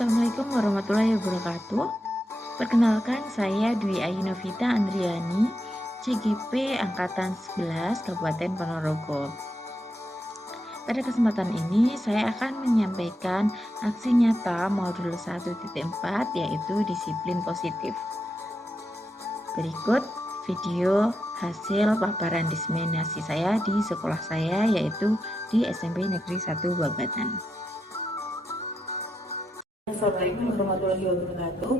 Assalamualaikum warahmatullahi wabarakatuh. Perkenalkan, saya Dwi Ayunovita Andriani, CGP Angkatan 11 Kabupaten Ponorogo. Pada kesempatan ini, saya akan menyampaikan aksi nyata modul 1.4 yaitu disiplin positif. Berikut video hasil paparan diseminasi saya di sekolah saya yaitu di SMP Negeri 1 Babatan. Assalamualaikum warahmatullahi wabarakatuh.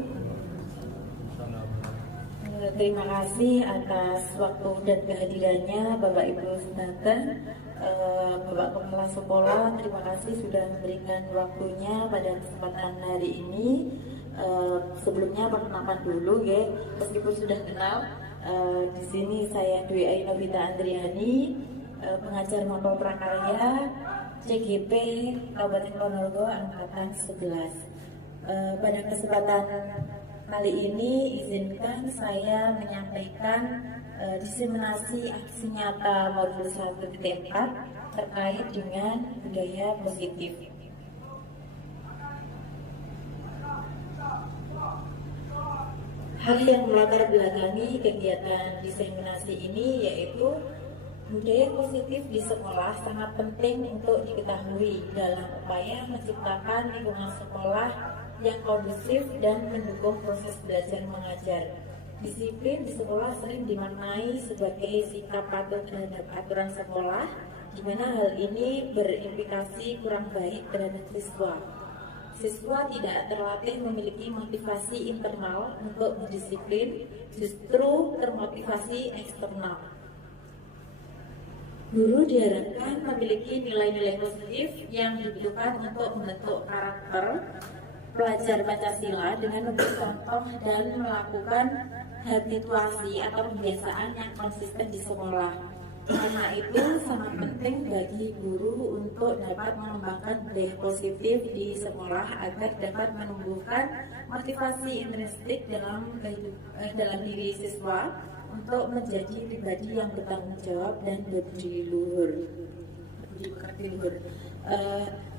Terima kasih atas waktu dan kehadirannya Bapak Ibu Senator, Bapak Kepala Sekolah. Terima kasih sudah memberikan waktunya pada kesempatan hari ini. Sebelumnya perkenalan dulu ya, meskipun sudah kenal. Di sini saya Dwi Ayunovita Andriani, pengajar mapel prakarya CGP Kabupaten Ponorogo Angkatan 11. Pada kesempatan kali ini izinkan saya menyampaikan diseminasi aksi nyata modul 1.4 terkait dengan budaya positif. Hal yang melatar belakangi kegiatan diseminasi ini yaitu budaya positif di sekolah sangat penting untuk diketahui dalam upaya menciptakan lingkungan sekolah yang kondusif dan mendukung proses belajar mengajar. Disiplin di sekolah sering dimaknai sebagai sikap patuh terhadap aturan sekolah, di mana hal ini berimplikasi kurang baik terhadap siswa. Siswa tidak terlatih memiliki motivasi internal untuk berdisiplin, justru termotivasi eksternal. Guru diharapkan memiliki nilai-nilai positif yang dibutuhkan untuk membentuk karakter pelajar Pancasila dengan memberi contoh dan melakukan habituasi atau kebiasaan yang konsisten di sekolah. Karena itu sangat penting bagi guru untuk dapat mengembangkan budaya positif di sekolah agar dapat menumbuhkan motivasi intrinsik dalam diri siswa untuk menjadi pribadi yang bertanggung jawab dan berbudi luhur.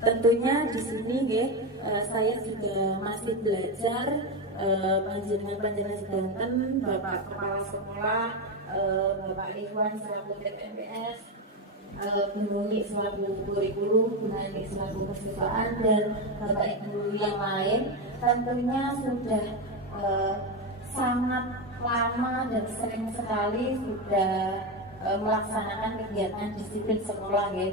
Tentunya di sini saya juga masih belajar panjenengan sedanten, Bapak Kepala Sekolah, Bapak Iwan selaku TPMPS, Bumi selaku kurikulum, Bunani selaku persiswaan, dan Bapak Ibu yang lain tentunya sudah sangat lama dan sering sekali sudah melaksanakan kegiatan disiplin sekolah ya.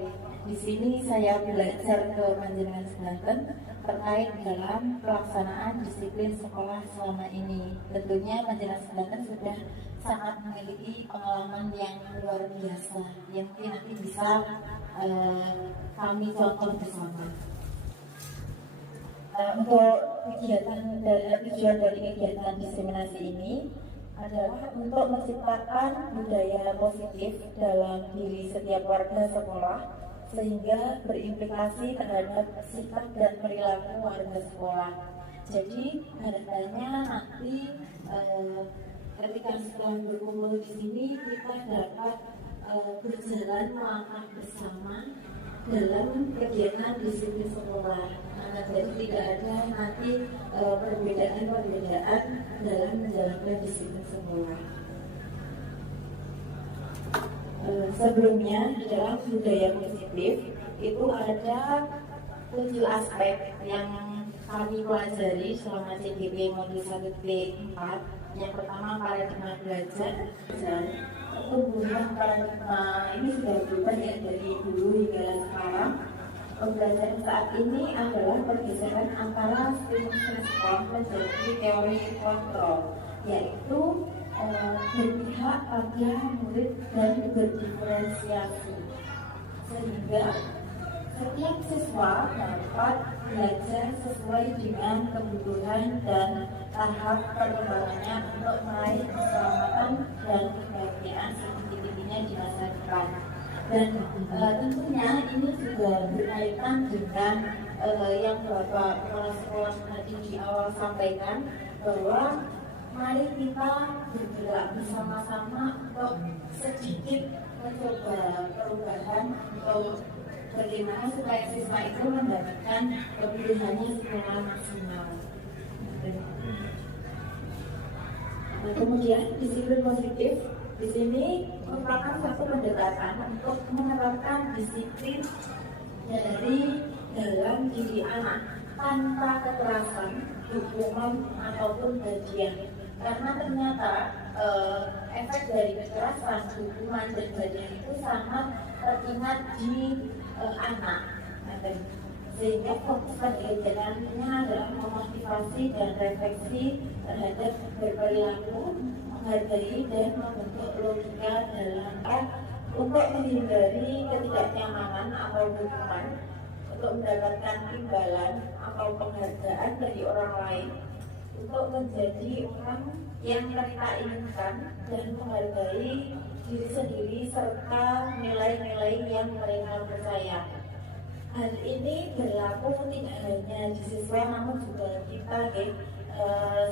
Di sini saya belajar ke panjenengan sedanten terkait dalam pelaksanaan disiplin sekolah selama ini. Tentunya panjenengan sedanten sudah sangat memiliki pengalaman yang luar biasa yang mungkin nanti bisa kami contoh bersama. Untuk tujuan dari kegiatan diseminasi ini adalah untuk menciptakan budaya positif dalam diri setiap warga sekolah sehingga berimplikasi terhadap sikap dan perilaku warga sekolah. Jadi harapannya nanti ketika setelah berkumpul di sini kita dapat berjalan melangkah bersama dalam kegiatan disiplin sekolah. Jadi tidak ada nanti perbedaan-perbedaan dalam menjalankan disiplin sekolah. Sebelumnya di dalam budaya positif itu ada 7 aspek yang kami pelajari selama CGP modul 1.4. Yang pertama paradigma belajar, dan pertumbuhan paradigma ini sudah berubah ya dari dulu hingga sekarang. Pembelajaran saat ini adalah pergeseran antara stimulus respon menjadi teori kontrol, yaitu berpihak pada murid dan berdiferensiasi, sehingga setiap siswa dapat belajar sesuai dengan kebutuhan dan tahap perkembangannya untuk meraih keselamatan dan kebahagiaan setinggi-tingginya di masa depan. Dan tentunya ini juga berkaitan dengan yang Bapak Kepala Sekolah tadi di awal sampaikan, bahwa mari kita bergerak bersama-sama untuk sedikit mencoba perubahan untuk bagaimana supaya siswa itu mendapatkan usahanya secara maksimal. Nah, kemudian disiplin positif di sini merupakan satu pendekatan untuk menerapkan disiplin dari dalam diri anak tanpa kekerasan, hukuman ataupun bagian. Karena ternyata efek dari kekerasan, hukuman dan bagian itu sangat teringat di anak. Sehingga fokus pada kegiatannya adalah memotivasi dan refleksi terhadap berperilaku, menghargai dan membentuk logika dalam untuk menghindari ketidaknyamanan atau hukuman, untuk mendapatkan imbalan atau penghargaan dari orang lain, untuk menjadi orang yang mereka inginkan dan menghargai diri sendiri serta nilai-nilai yang mereka percaya. Hal ini berlaku tidak hanya di siswa namun juga kita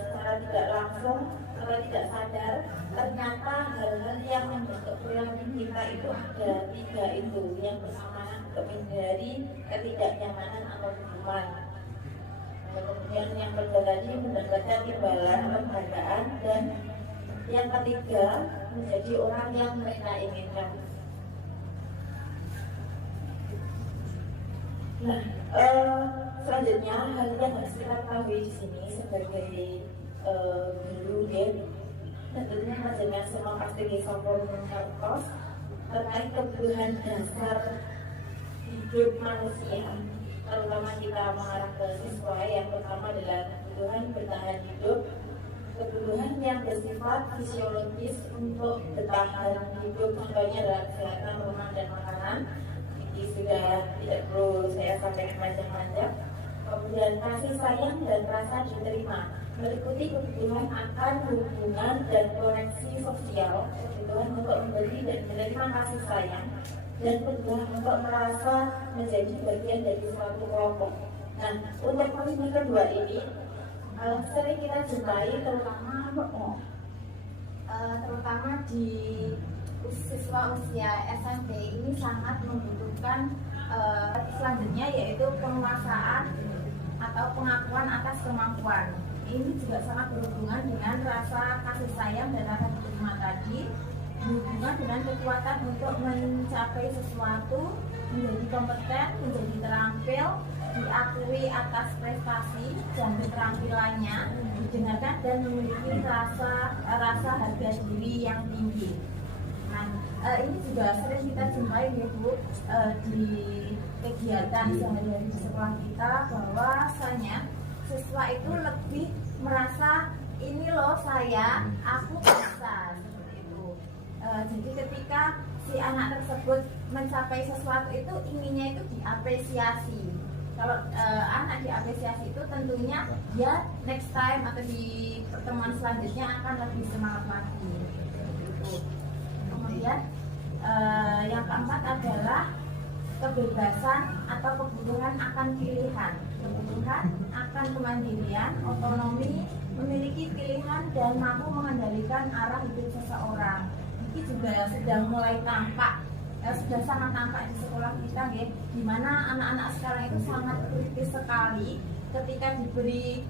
secara tidak langsung atau tidak sadar ternyata hal-hal yang membentuk perilaku kita itu ada 3 itu yang bersamaan untuk menghindari ketidaknyamanan atau hukuman. Kemudian yang kedua tadi mendapatkan imbalan atau penghargaan, dan yang ketiga menjadi orang yang mereka inginkan. Nah, selanjutnya hal yang harus kita ketahui di sini sebagai guru tentunya dengan semua pasti Sophocles terkait kebutuhan dasar hidup manusia, terutama kita mengarah ke siswa. Yang pertama adalah kebutuhan bertahan hidup, kebutuhan yang bersifat fisiologis untuk bertahan hidup, contohnya adalah kesehatan, rumah dan makanan. Ini sudah tidak perlu saya sampaikan panjang-panjang. Kemudian kasih sayang dan rasa diterima, meliputi kebutuhan akan hubungan dan koneksi sosial, kebutuhan untuk memberi dan menerima kasih sayang, dan kebutuhan untuk merasa menjadi bagian dari suatu kelompok. Nah, untuk poin kedua ini sering kita jumpai terutama di siswa usia SMP ini sangat membutuhkan selanjutnya, yaitu penguasaan atau pengakuan atas kemampuan. Ini juga sangat berhubungan dengan rasa kasih sayang dan rasa diterima tadi, berhubungan dengan kekuatan untuk mencapai sesuatu, menjadi kompeten, menjadi terampil, diakui atas prestasi dan keterampilannya, didengarkan dan memiliki rasa harga diri yang tinggi. Nah, ini juga sering kita jumpai ya Bu, di kegiatan sehari-hari di sekolah kita, bahwasanya siswa itu lebih merasa ini loh aku bisa, seperti itu. Jadi ketika si anak tersebut mencapai sesuatu itu inginnya itu diapresiasi. Kalau anak diapresiasi itu tentunya dia next time atau di pertemuan selanjutnya akan lebih semangat lagi. Kemudian yang keempat adalah kebebasan atau kebutuhan akan pilihan, kebutuhan akan kemandirian, otonomi, memiliki pilihan dan mampu mengendalikan arah hidup seseorang. Ini juga sudah mulai tampak, sudah sangat tampak di sekolah kita, ya, di mana anak-anak sekarang itu sangat kritis sekali ketika diberi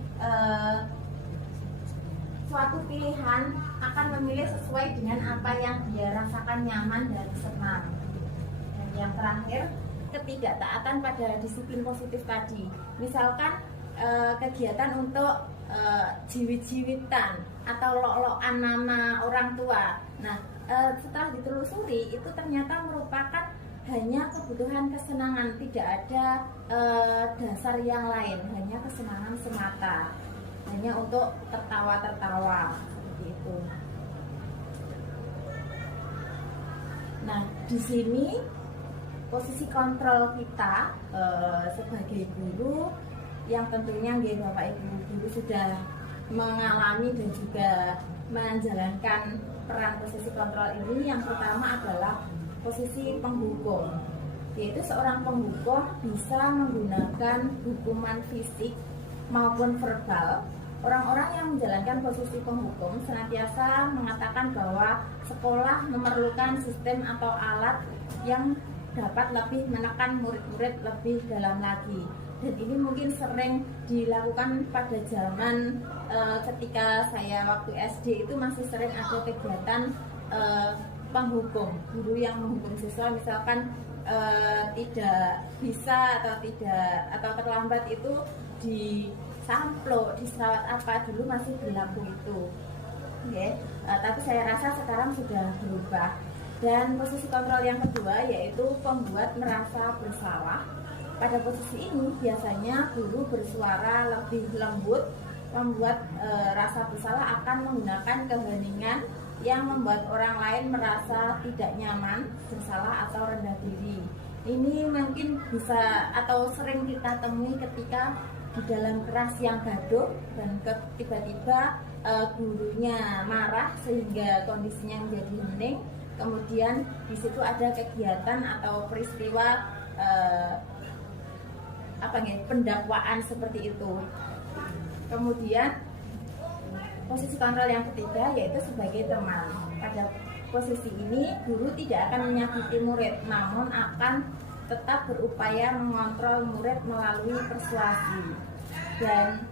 suatu pilihan, akan memilih sesuai dengan apa yang dia rasakan nyaman dan senang. Dan yang terakhir, ketidaktaatan pada disiplin positif tadi. Misalkan kegiatan untuk jiwit-jiwitan atau lok-lokan nama orang tua. Nah, setelah ditelusuri itu ternyata merupakan hanya kebutuhan kesenangan, tidak ada dasar yang lain, hanya kesenangan semata, hanya untuk tertawa-tertawa seperti itu. Nah, di sini posisi kontrol kita sebagai guru yang tentunya Bapak Ibu guru sudah mengalami dan juga menjalankan peran posisi kontrol ini. Yang pertama adalah posisi penghukum, yaitu seorang penghukum bisa menggunakan hukuman fisik maupun verbal. Orang-orang yang menjalankan posisi penghukum senantiasa mengatakan bahwa sekolah memerlukan sistem atau alat yang dapat lebih menekan murid-murid lebih dalam lagi. Dan ini mungkin sering dilakukan pada zaman ketika saya waktu SD itu masih sering ada kegiatan penghukum, guru yang menghukum siswa, misalkan tidak bisa atau terlambat itu disamplok, diserawat apa, dulu masih berlaku itu. Okay. Tapi saya rasa sekarang sudah berubah. Dan posisi kontrol yang kedua yaitu pembuat merasa bersalah. Pada posisi ini biasanya guru bersuara lebih lembut, membuat rasa bersalah akan menggunakan keheningan yang membuat orang lain merasa tidak nyaman, bersalah atau rendah diri. Ini mungkin bisa atau sering kita temui ketika di dalam kelas yang gaduh dan tiba-tiba gurunya marah sehingga kondisinya menjadi hening. Kemudian di situ ada kegiatan atau peristiwa pendakwaan seperti itu. Kemudian posisi kontrol yang ketiga yaitu sebagai teman. Pada posisi ini guru tidak akan menyakiti murid, namun akan tetap berupaya mengontrol murid melalui persuasi. Dan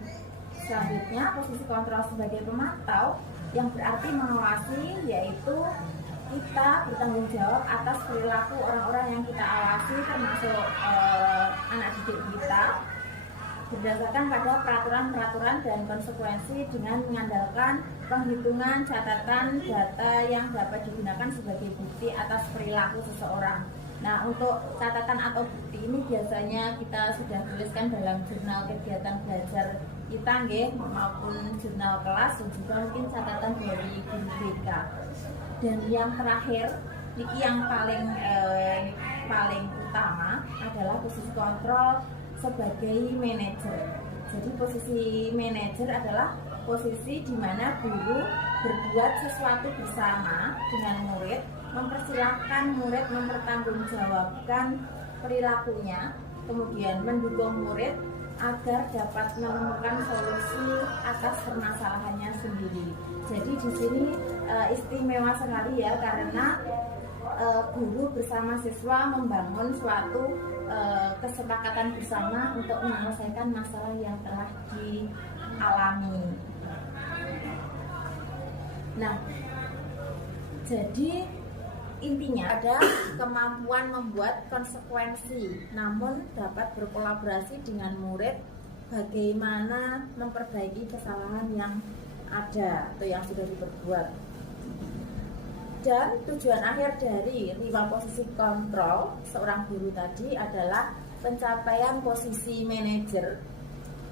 selanjutnya posisi kontrol sebagai pemantau yang berarti mengawasi, yaitu kita bertanggung jawab atas perilaku orang-orang yang kita awasi, termasuk anak didik kita, berdasarkan pada peraturan-peraturan dan konsekuensi dengan mengandalkan penghitungan catatan data yang dapat digunakan sebagai bukti atas perilaku seseorang. Nah, untuk catatan atau bukti ini biasanya kita sudah tuliskan dalam jurnal kegiatan belajar kita maupun jurnal kelas dan juga mungkin catatan dari guru BK. Dan yang terakhir, ini yang paling utama adalah posisi kontrol sebagai manajer. Jadi posisi manajer adalah posisi di mana guru berbuat sesuatu bersama dengan murid, mempersilahkan murid mempertanggungjawabkan perilakunya, kemudian mendukung murid agar dapat menemukan solusi atas permasalahannya sendiri. Jadi di sini istimewa sekali ya, karena guru bersama siswa membangun suatu kesepakatan bersama untuk menyelesaikan masalah yang telah dialami. Nah, jadi intinya ada kemampuan membuat konsekuensi, namun dapat berkolaborasi dengan murid bagaimana memperbaiki kesalahan yang ada atau yang sudah diperbuat. Dan tujuan akhir dari 5 posisi kontrol seorang guru tadi adalah pencapaian posisi manajer,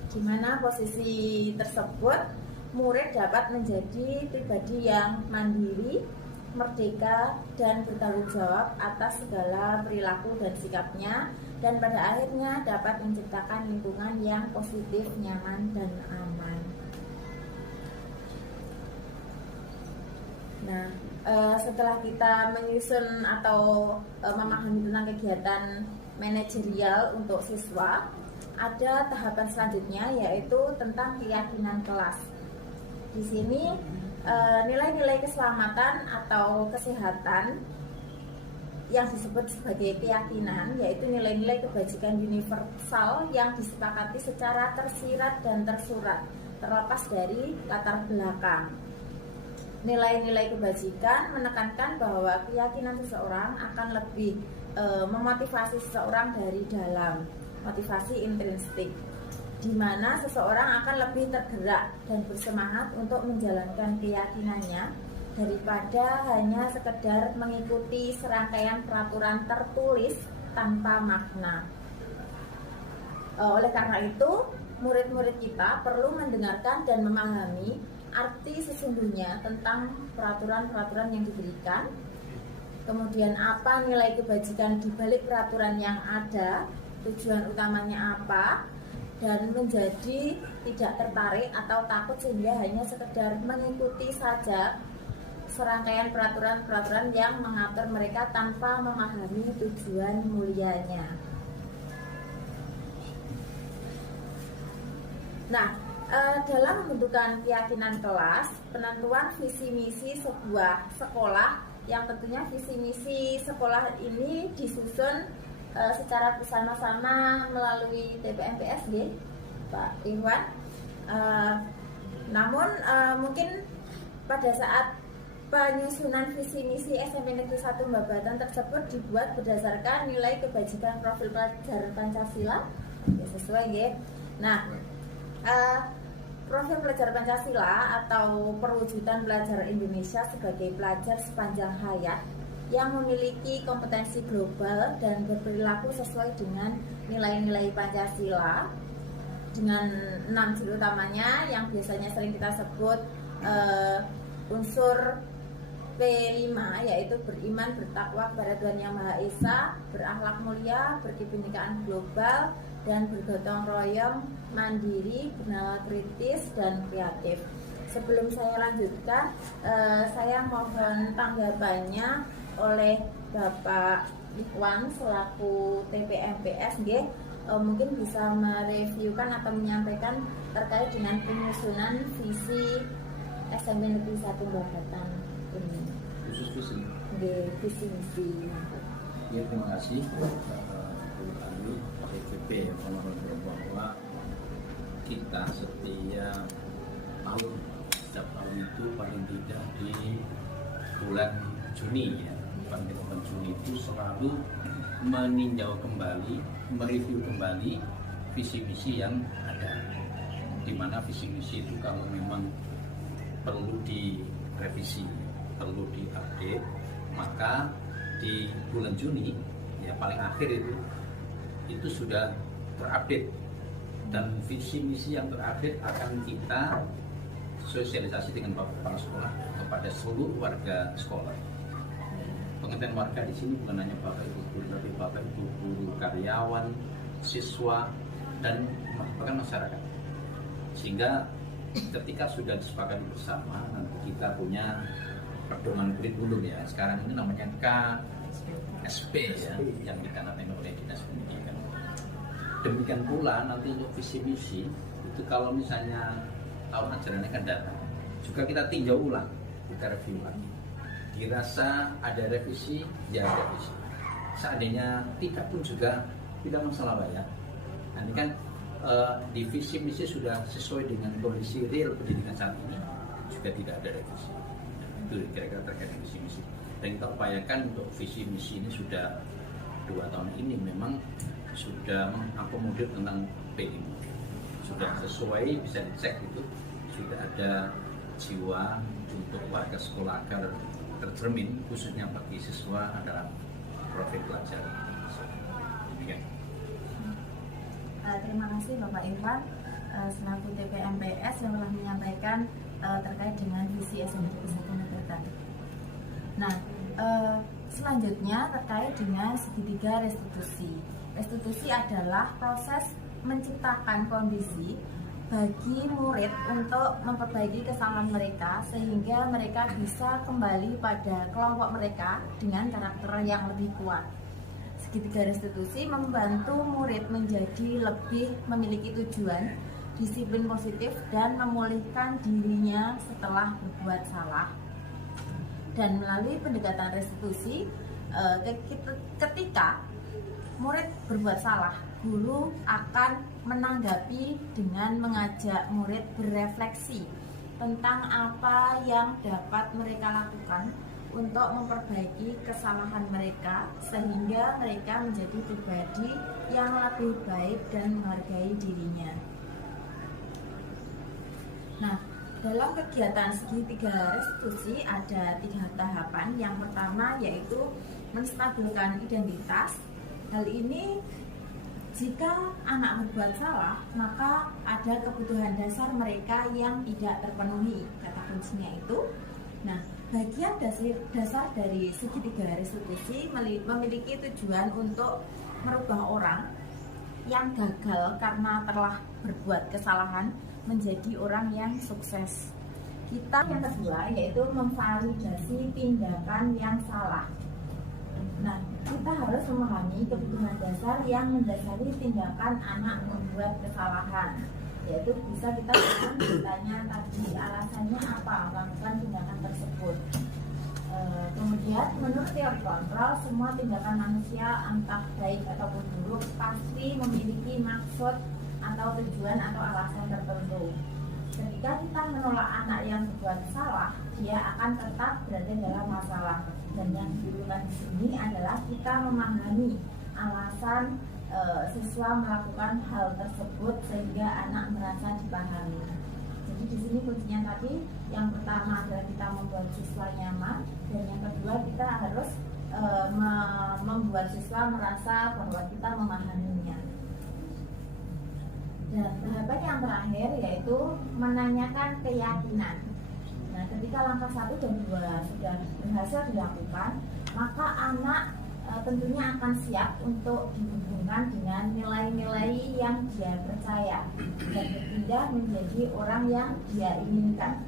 di mana posisi tersebut murid dapat menjadi pribadi yang mandiri, merdeka, dan bertanggung jawab atas segala perilaku dan sikapnya, dan pada akhirnya dapat menciptakan lingkungan yang positif, nyaman, dan aman. Nah, setelah kita menyusun atau memahami tentang kegiatan manajerial untuk siswa, ada tahapan selanjutnya yaitu tentang keyakinan kelas. Di sini nilai-nilai keselamatan atau kesehatan yang disebut sebagai keyakinan, yaitu nilai-nilai kebajikan universal yang disepakati secara tersirat dan tersurat, terlepas dari latar belakang. Nilai-nilai kebajikan menekankan bahwa keyakinan seseorang akan lebih memotivasi seseorang dari dalam, motivasi intrinsik, di mana seseorang akan lebih tergerak dan bersemangat untuk menjalankan keyakinannya daripada hanya sekedar mengikuti serangkaian peraturan tertulis tanpa makna. Oleh karena itu, murid-murid kita perlu mendengarkan dan memahami arti sesungguhnya tentang peraturan-peraturan yang diberikan, kemudian apa nilai kebajikan di balik peraturan yang ada, tujuan utamanya apa, dan menjadi tidak tertarik atau takut sehingga hanya sekedar mengikuti saja serangkaian peraturan-peraturan yang mengatur mereka tanpa memahami tujuan mulianya. Nah, dalam pembentukan keyakinan kelas, penentuan visi misi sebuah sekolah, yang tentunya visi misi sekolah ini disusun secara bersama-sama melalui TPMPS Pak Iwan. Namun mungkin pada saat penyusunan visi misi SMP Negeri 1 Babatan tersebut dibuat berdasarkan nilai kebajikan profil pelajar Pancasila, ya, sesuai ya. Nah, profil pelajar Pancasila atau perwujudan pelajar Indonesia sebagai pelajar sepanjang hayat yang memiliki kompetensi global dan berperilaku sesuai dengan nilai-nilai Pancasila dengan 6 ciri utamanya yang biasanya sering kita sebut unsur P5, yaitu beriman, bertakwa kepada Tuhan Yang Maha Esa, berakhlak mulia, berkebinekaan global, dan bergotong royong, mandiri, bernalar kritis, dan kreatif. Sebelum saya lanjutkan, saya mohon tanggapannya oleh Bapak Iwan selaku TPMPS, mungkin bisa mereviewkan atau menyampaikan terkait dengan penyusunan visi SMP Negeri 1 Babatan ini. Khusus visi. Visi misi. Ya, terima kasih Bu Ayu, Pak EVP yang bahwa kita setiap tahun itu paling tidak di bulan Juni, ya, bulan Juni itu selalu meninjau kembali, mereview kembali visi misi yang ada. Di mana visi misi itu kalau memang perlu direvisi, perlu diupdate, maka di bulan Juni, ya paling akhir itu sudah terupdate, dan visi misi yang terupdate akan kita sosialisasi dengan Bapak Kepala Sekolah kepada seluruh warga sekolah. Pengertian warga di sini bukan hanya Bapak Ibu guru, tapi Bapak Ibu guru, karyawan, siswa, dan bahkan masyarakat. Sehingga ketika sudah disepakati bersama, nanti kita punya pedoman kurikulum, ya. Sekarang ini namanya KSP, ya, yang ditandatangani oleh Dinas Pendidikan. Demikian pula nanti untuk visi misi itu kalau misalnya tahun ajaran akan datang, juga kita tinjau ulang, kita review lagi. Dirasa ada revisi, ya revisi. Seandainya tidak pun juga tidak masalah, Pak, ya. Nah, ini kan di visi misi sudah sesuai dengan kondisi real pendidikan saat ini, juga tidak ada revisi. Itu kira-kira terkait dengan visi misi. Dan kita upayakan untuk visi misi ini sudah 2 tahun ini memang sudah mengakomodir tentang P5. Sudah sesuai, bisa dicek itu, sudah ada jiwa untuk warga sekolah agar tercermin, khususnya bagi siswa adalah profil pelajar. Demikian. Terima kasih Bapak Irwan selaku TPMPS yang telah menyampaikan terkait dengan visi SMP Negeri 1 Babatan. Nah, selanjutnya terkait dengan segitiga restitusi. Restitusi adalah proses menciptakan kondisi bagi murid untuk memperbaiki kesalahan mereka sehingga mereka bisa kembali pada kelompok mereka dengan karakter yang lebih kuat. Segitiga restitusi membantu murid menjadi lebih memiliki tujuan, disiplin positif, dan memulihkan dirinya setelah berbuat salah. Dan melalui pendekatan restitusi, ketika murid berbuat salah, guru akan menanggapi dengan mengajak murid berefleksi tentang apa yang dapat mereka lakukan untuk memperbaiki kesalahan mereka sehingga mereka menjadi pribadi yang lebih baik dan menghargai dirinya. Nah, dalam kegiatan segitiga restitusi ada 3 tahapan. Yang pertama yaitu menstabilkan identitas. Hal ini jika anak berbuat salah, maka ada kebutuhan dasar mereka yang tidak terpenuhi. Kata kuncinya itu. Nah, bagian dasar dari segitiga restitusi memiliki tujuan untuk merubah orang yang gagal karena telah berbuat kesalahan menjadi orang yang sukses. Yang kedua yaitu memvalidasi tindakan yang salah. Nah, kita harus memahami kebutuhan dasar yang mendasari tindakan anak membuat kesalahan, yaitu bisa kita bertanya tadi alasannya apa melakukan tindakan tersebut. Kemudian menurut teori kontrol, semua tindakan manusia entah baik ataupun buruk pasti memiliki maksud atau tujuan atau alasan tertentu. Ketika kita menolak anak yang berbuat salah, dia akan tetap berada dalam masalah. Dan yang dibutuhkan di sini adalah kita memahami alasan siswa melakukan hal tersebut sehingga anak merasa dipahami. Jadi di sini kuncinya tadi, yang pertama adalah kita membuat siswa nyaman, dan yang kedua kita harus membuat siswa merasa bahwa kita memahaminya. Dan tahapan yang terakhir yaitu menanyakan keyakinan. Nah, ketika langkah 1 dan 2 sudah berhasil dilakukan, maka anak tentunya akan siap untuk dihubungkan dengan nilai-nilai yang dia percaya dan berpindah menjadi orang yang dia inginkan.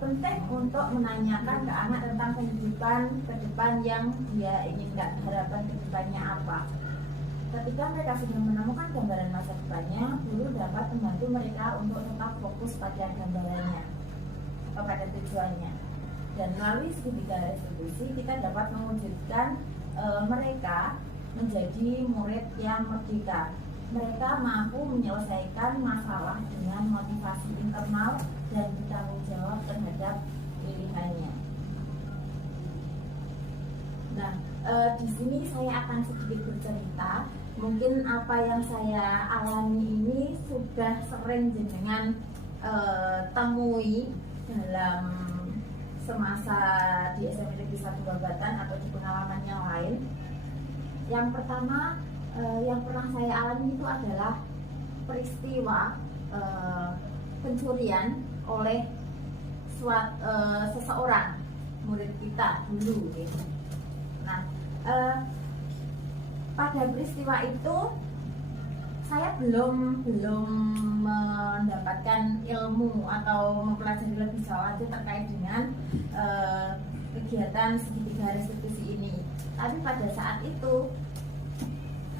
Penting untuk menanyakan ke anak tentang kehidupan ke depan yang dia inginkan, harapan kehidupannya apa. Ketika mereka sudah menemukan gambaran masa depannya, guru dapat membantu mereka untuk tetap fokus pada gambarannya atau pada tujuannya. Dan melalui segitiga restitusi kita dapat mewujudkan mereka menjadi murid yang merdeka. Mereka mampu menyelesaikan masalah dengan motivasi internal dan bertanggung jawab terhadap pilihannya. Nah, di sini saya akan sedikit bercerita. Mungkin apa yang saya alami ini sudah sering jenengan temui dalam semasa di SMP Negeri 1 Babatan atau di pengalaman yang lain. Yang pertama yang pernah saya alami itu adalah peristiwa pencurian oleh seseorang murid kita dulu gitu. Nah, pada peristiwa itu saya belum mendapatkan ilmu atau mempelajari lebih jauh lanjut terkait dengan kegiatan segitiga restitusi ini. Tapi pada saat itu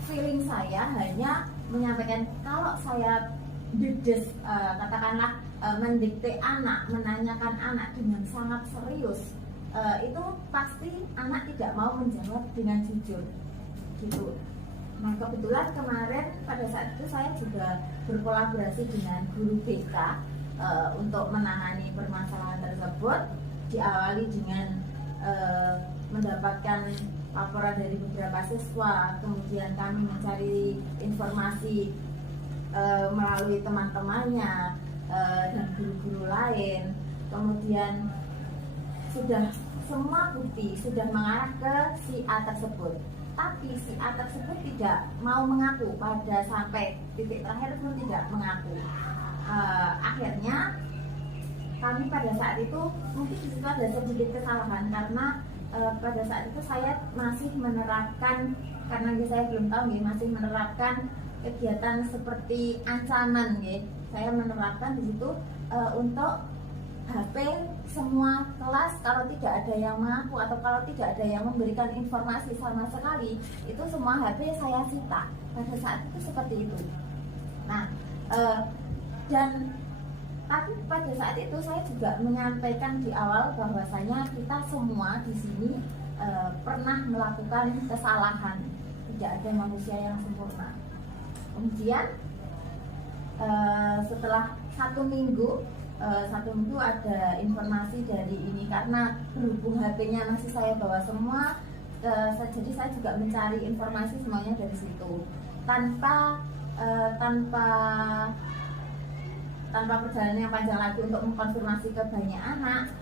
feeling saya hanya menyampaikan kalau saya dides, katakanlah mendikte anak, menanyakan anak dengan sangat serius, itu pasti anak tidak mau menjawab dengan jujur gitu. Nah, kebetulan kemarin pada saat itu saya juga berkolaborasi dengan guru BK untuk menangani permasalahan tersebut. Diawali dengan mendapatkan laporan dari beberapa siswa, kemudian kami mencari informasi melalui teman-temannya dan guru-guru lain. Kemudian sudah semua bukti sudah mengarah ke si A tersebut. Tapi si A tersebut tidak mau mengaku, pada sampai titik terakhir pun tidak mengaku. Akhirnya kami pada saat itu mungkin di situ ada sedikit kesalahan karena pada saat itu saya masih menerapkan, karena saya belum tahu ya, masih menerapkan kegiatan seperti ancaman ya. Saya menerapkan di situ untuk HP semua kelas, kalau tidak ada yang mengaku atau kalau tidak ada yang memberikan informasi sama sekali, itu semua HP saya sita. Pada saat itu seperti itu. Nah, dan tapi pada saat itu saya juga menyampaikan di awal bahwasanya kita semua di sini pernah melakukan kesalahan. Tidak ada manusia yang sempurna. Kemudian setelah satu minggu ada informasi dari ini, karena berhubung HP-nya masih saya bawa semua, jadi saya juga mencari informasi semuanya dari situ tanpa perjalanan yang panjang lagi untuk mengkonfirmasi ke banyak anak.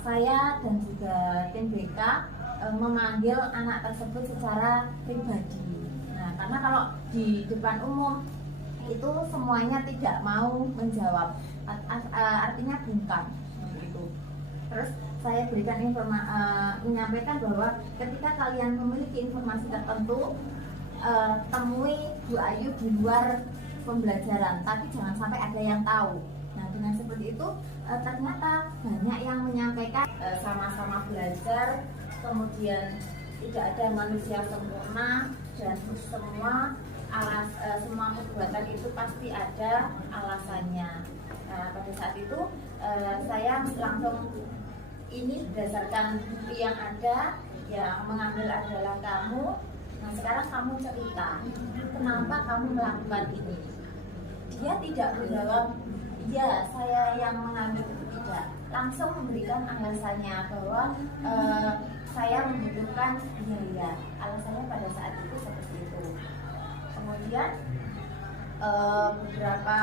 Saya dan juga tim BK memanggil anak tersebut secara pribadi. Nah, karena kalau di depan umum itu semuanya tidak mau menjawab, artinya bungkam gitu. Terus saya berikan menyampaikan bahwa ketika kalian memiliki informasi tertentu, temui Bu Ayu di luar pembelajaran, tapi jangan sampai ada yang tahu. Nah, dengan seperti itu ternyata banyak yang menyampaikan sama-sama belajar, kemudian tidak ada manusia sempurna, dan semua perbuatan itu pasti ada alasannya. Pada saat itu saya langsung ini berdasarkan bukti yang ada, yang mengambil adalah kamu. Nah sekarang kamu cerita, kenapa kamu melakukan ini? Dia tidak menjawab, iya saya yang mengambil, tidak. Langsung memberikan alasannya bahwa saya membutuhkan biaya. Alasannya pada saat itu seperti itu. Kemudian beberapa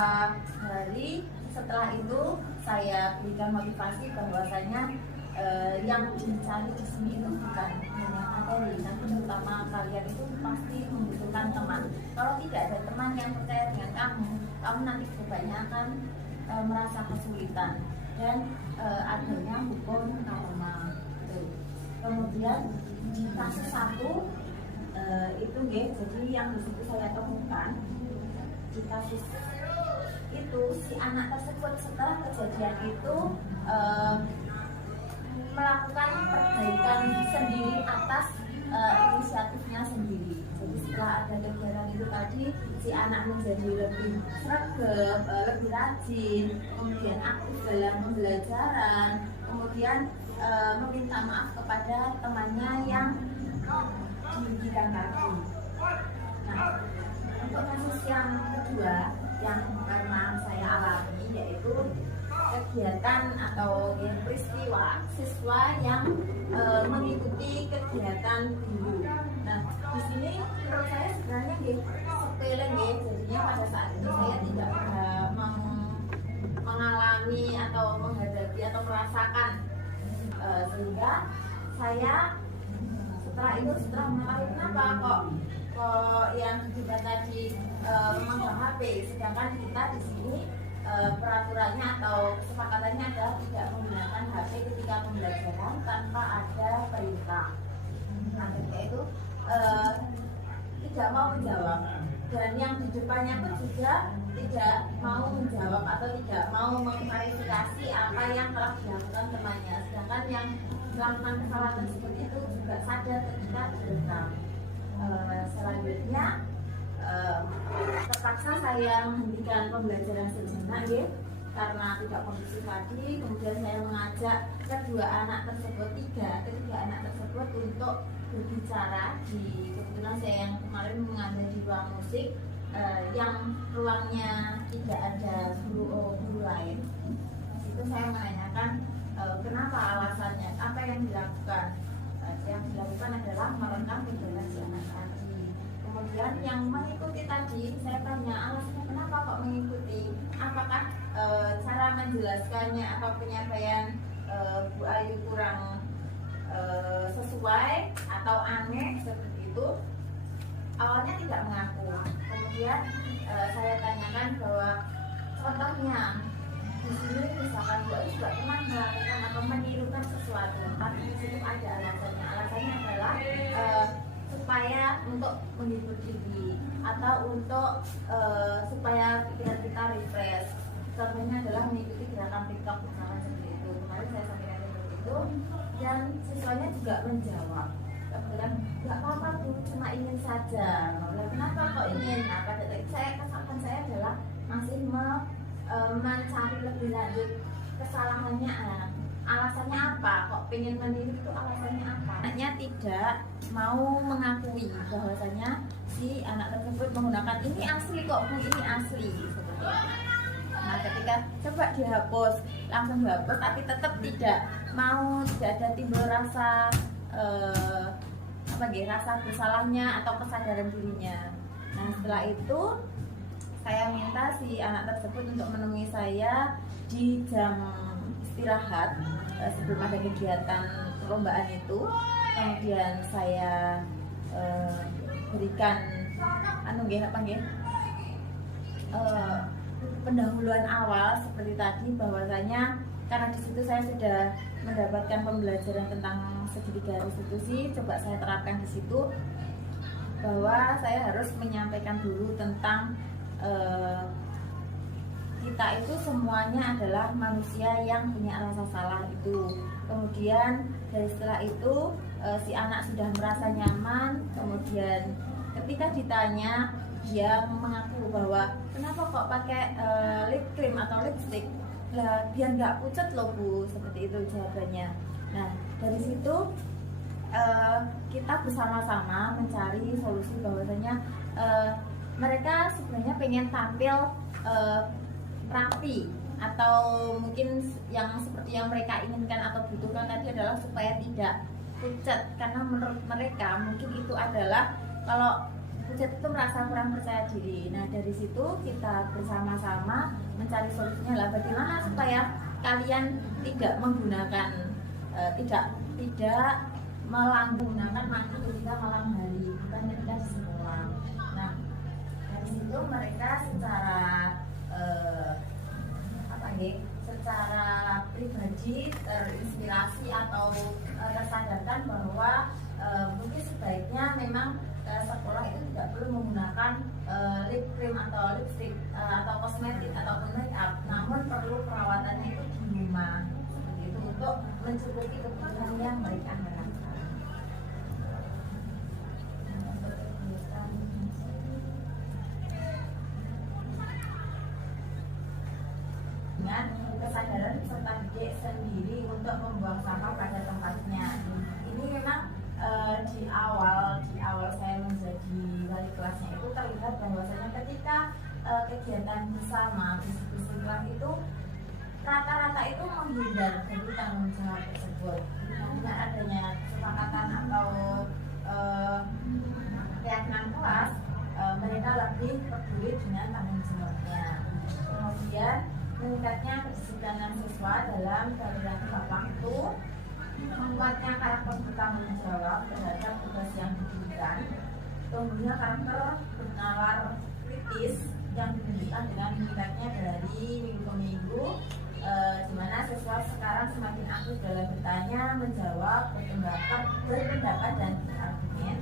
hari setelah itu saya berikan motivasi bahwasanya yang dicari di sini itu bukan hanya materi, tapi terutama kalian itu pasti membutuhkan teman. Kalau tidak ada teman yang percaya dengan kamu nanti kebanyakan merasa kesulitan dan adanya hukum karma. Kemudian di kasus 1 itu jadi yang di situ saya temukan di kasus itu si anak tersebut setelah kejadian itu melakukan perbaikan sendiri atas inisiatifnya sendiri. Jadi setelah ada kegiatan itu tadi, si anak menjadi lebih sregep, lebih rajin, kemudian aktif dalam pembelajaran, kemudian meminta maaf kepada temannya yang dirugikan tadi. Nah, untuk kasus yang kedua yang pernah saya alami yaitu kegiatan atau peristiwa siswa yang mengikuti kegiatan guru. Nah, di sini menurut saya sebenarnya sepele jadinya pada saat itu saya tidak mengalami atau menghadapi atau merasakan sehingga saya setelah mengetahui kenapa kok yang kita tadi memegang HP, sedangkan kita di sini peraturannya atau kesepakatannya adalah tidak menggunakan HP ketika pembelajaran tanpa ada perintah. Nah, ketika itu tidak mau menjawab, dan yang di depannya pun juga tidak mau menjawab atau tidak mau mengklarifikasi apa yang telah dilakukan temannya, sedangkan yang melakukan kesalahan seperti itu juga sadar ketika direkam. Selanjutnya terpaksa saya menghentikan pembelajaran sejenak karena tidak kondusif tadi. Kemudian saya mengajak ketiga anak tersebut untuk berbicara kebetulan saya yang kemarin mengambil di ruang musik yang ruangnya tidak ada guru lain. Itu saya menanyakan kenapa alasannya, apa yang dilakukan. Yang dilakukan adalah merekam kegiatan si anak tadi. Kemudian yang mengikuti tadi, saya tanya alasannya kenapa kok mengikuti, apakah cara menjelaskannya atau penyampaian Bu Ayu kurang sesuai atau aneh seperti itu. Awalnya tidak mengaku. Kemudian saya tanyakan bahwa contohnya di sini misalkan Bu Ayu juga pernah melakukan atau menirukan sesuatu, tapi di situ ada alasannya. Alasannya adalah supaya untuk menghibur diri atau untuk supaya pikiran kita refresh. Contohnya adalah mengikuti gerakan TikTok misalkan seperti itu. Kemarin saya sampaikan seperti itu dan siswanya juga menjawab. Kemudian nggak apa-apa Bu, cuma ingin saja. Nah, kenapa kok ingin? Nah, pada saat kesalahan saya adalah masih mencari lebih lanjut kesalahannya. Alasannya apa? Kok pengen meniru itu alasannya apa? Anaknya tidak mau mengakui bahwasanya si anak tersebut menggunakan ini asli kok Bu, ini asli seperti itu. Nah, ketika coba dihapus, langsung dihapus, tapi tetap tidak mau, tidak ada timbul rasa rasa bersalahnya atau kesadaran dirinya. Nah, setelah itu saya minta si anak tersebut untuk menemui saya di jam istirahat sebelum ada kegiatan perlombaan itu. Kemudian saya berikan pendahuluan awal seperti tadi, bahwasanya karena di situ saya sudah mendapatkan pembelajaran tentang segitiga restitusi, coba saya terapkan di situ bahwa saya harus menyampaikan dulu tentang kita itu semuanya adalah manusia yang punya rasa salah itu. Kemudian dari setelah itu si anak sudah merasa nyaman, kemudian ketika ditanya dia mengaku bahwa kenapa kok pakai lip cream atau lipstick, lah biar nggak pucat loh Bu, seperti itu jawabannya. Nah, dari situ kita bersama-sama mencari solusi bahwasanya mereka sebenarnya pengen tampil rapi, atau mungkin yang seperti yang mereka inginkan atau butuhkan tadi adalah supaya tidak pucat, karena menurut mereka mungkin itu adalah kalau pucat itu merasa kurang percaya diri. Nah, dari situ kita bersama-sama mencari solusinya lah, bagaimana supaya kalian tidak menggunakan tidak menggunakan mandi ketika malam hari, bukan ketika di sekolah. Nah, dari situ mereka secara secara pribadi terinspirasi atau tersadarkan bahwa mungkin sebaiknya memang sekolah itu tidak perlu menggunakan lip cream atau lipstick atau kosmetik ataupun make up, namun perlu perawatannya itu di rumah, seperti itu, untuk mencukupi kebutuhan yang mereka harapkan. Dengan kesadaran serta didik sendiri untuk membuang sampah pada tempatnya. Ini memang di awal saya menjadi wali kelasnya itu terlihat bahwasanya ketika kegiatan bersama visi kelas itu rata-rata itu menghindar dari tanggung jawab tersebut. Dengan adanya kesepakatan atau keyakinan kelas, mereka lebih peduli dengan tanggung jawabnya. Kemudian meningkatnya kedisiplinan siswa dalam toleransi waktu, menguatnya karakter bertanggung jawab terhadap tugas yang diberikan, tumbuhnya karakter bernalar kritis yang ditunjukkan dengan meningkatnya dari minggu ke minggu, di mana siswa sekarang semakin aktif dalam bertanya, menjawab, berpendapat dan berargumen,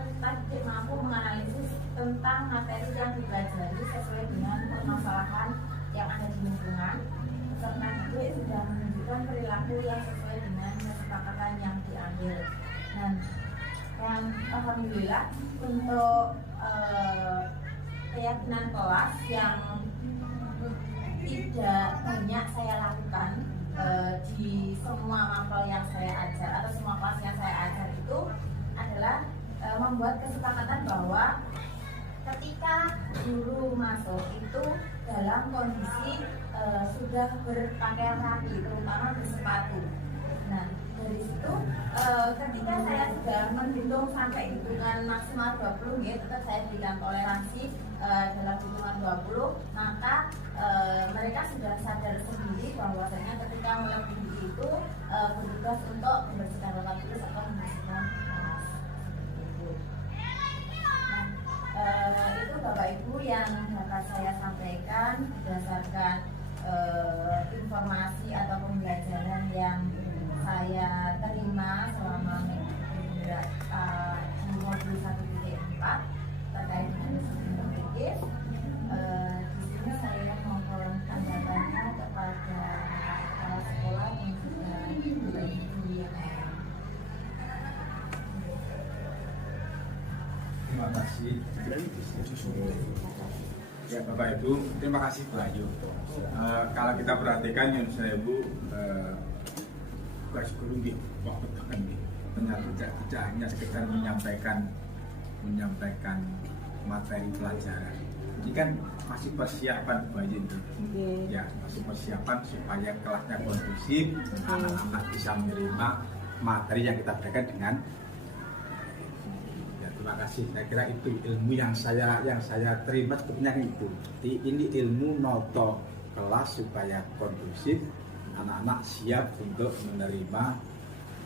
serta mampu menganalisis tentang materi yang dipelajari sesuai dengan permasalahan yang ada di lingkungan, serta juga sudah menunjukkan perilaku yang sesuai dengan kesepakatan yang diambil. Dan alhamdulillah untuk keyakinan kelas yang tidak banyak saya lakukan di semua mapel yang saya ajar atau semua kelas yang saya ajar itu adalah membuat kesepakatan bahwa ketika guru masuk itu dalam kondisi sudah berpakaian rapi, terutama bersepatu. Nah, dari situ ketika saya sudah menghitung sampai hitungan maksimal 20, ya, tetap saya berikan toleransi dalam hitungan 20, maka mereka sudah sadar sendiri bahwasanya ketika melebihi itu bertugas untuk membersihkan tempat tulis atau membersihkan kelas. Itu Bapak Ibu yang dapat saya sampaikan berdasarkan informasi atau pembelajaran yang saya terima selama di modul 1.4 terkait dengan disiplin kognitif. Di sini saya mohon tanggapannya kepada kepala sekolah dan juga Ibu yang terima kasih. Ya Bapak Ibu, terima kasih Bu Ayu. Kalau kita perhatikan Yun Sewu tugas guru nih, waktu kan nih, ternyata tidak hanya sekedar menyampaikan materi pelajaran. Ini kan masih persiapan Bu Ayu itu. Ya, masih persiapan supaya kelasnya kondusif, anak-anak bisa menerima materi yang kita berikan dengan. Terima kasih. Saya kira itu ilmu yang saya terima sebetulnya itu. Ini ilmu noto kelas supaya kondusif, anak-anak siap untuk menerima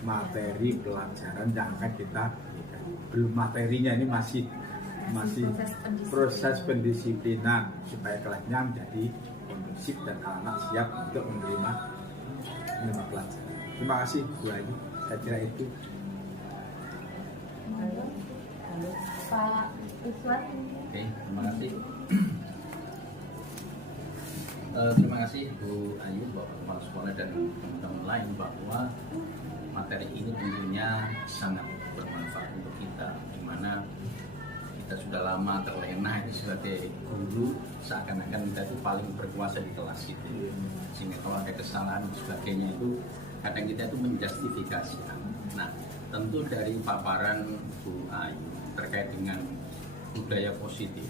materi pelajaran yang akan kita berikan. Belum materinya, ini masih proses pendisiplinan supaya kelasnya menjadi kondusif dan anak-anak siap untuk menerima pelajaran. Terima kasih Bu Ayu. Saya kira itu. Pak Iswan. Oke, terima kasih. Terima kasih Bu Ayu, Bapak Kepala Sekolah dan teman-teman lain bahwa materi ini tentunya sangat bermanfaat untuk kita, di mana kita sudah lama terlena ini sebagai guru, seakan-akan kita itu paling berkuasa di kelas itu, sehingga kalau ada kesalahan dan sebagainya itu kadang kita itu menjustifikasi. Nah, tentu dari paparan Bu Ayu terkait dengan budaya positif,